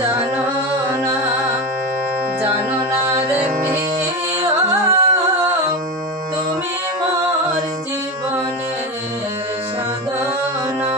জানো না, জানো না রে প্রিয়, তুমি মোর জীবনের সাধনা।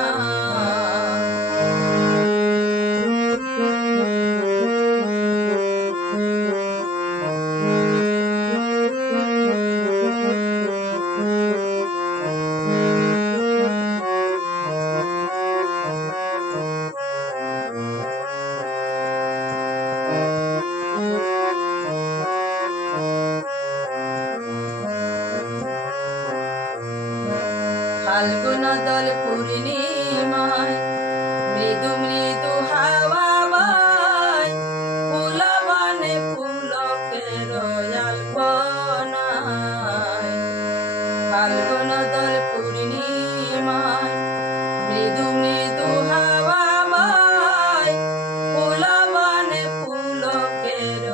ফাল্গুন দল পূর্ণিমায় মৃদু মৃদু হাওয়া বয়, ফুলবনে পুলকের আলপনায়। ফাল্গুন দল পূর্ণিমায় মৃদু মৃদু হাওয়া বয়, ফুলবনে পুলকের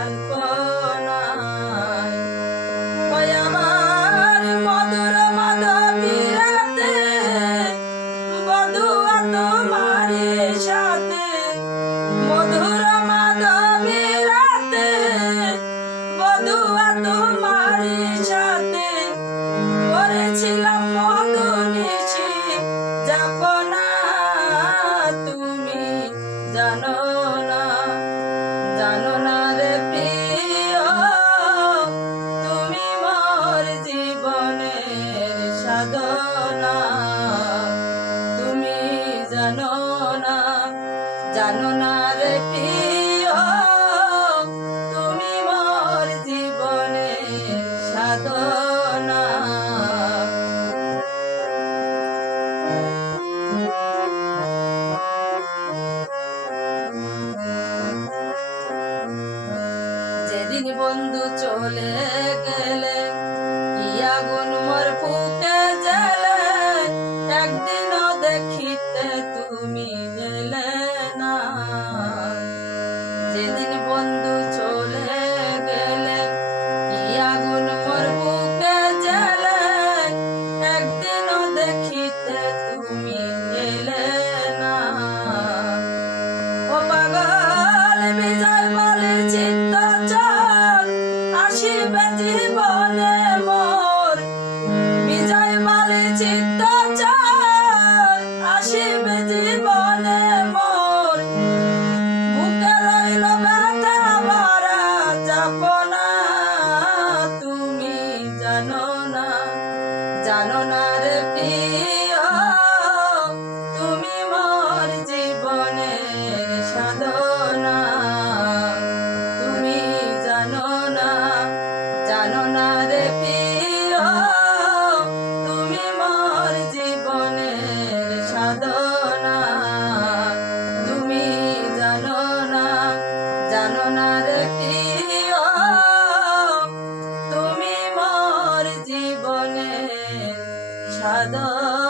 আলপনায়। ওই আমার মধুর মাধবীরাতে বধুয়া তোমারি সাথে, মধুর মাধবীরাতে বধুয়া তোমারি সাথে, করেছিলাম মধুনিশি যাপনা। তুমি জানো না, জানো না রে প্রিয়, তুমি মোর জীবনের সাধনা। তুমি জানো না, জানো না রে প্রিয়, তুমি মোর জীবনের সাধনা। যেদিন বন্ধু চলে গেলে কি আগুন মোর বুকে জ্বলে, একদিনও দেখিতে তুমি এলে না। যেদিন বন্ধু চলে গেলে কি আগুন মোর বুকে জ্বলে, একদিনও দেখিতে তুমি এলে না। ও পাগল বিজয় বলে চিত্ত চল, আসিবে জীবনে মোর। বিজয় বলে চিত্ত চল, আসিবে জীবনে মোর। বুকে রইল ব্যথা ভরা যাপনা। তুমি জানো না, জানো না রে প্রিয়, তুমি মোর জীবনের সাধনা। তুমি জানো না, জানো না রে প্রিয়, তুমি মোর জীবনের সাধনা। তুমি জানো না, জানো না রে প্রিয়, তুমি মোর জীবনের সাধনা।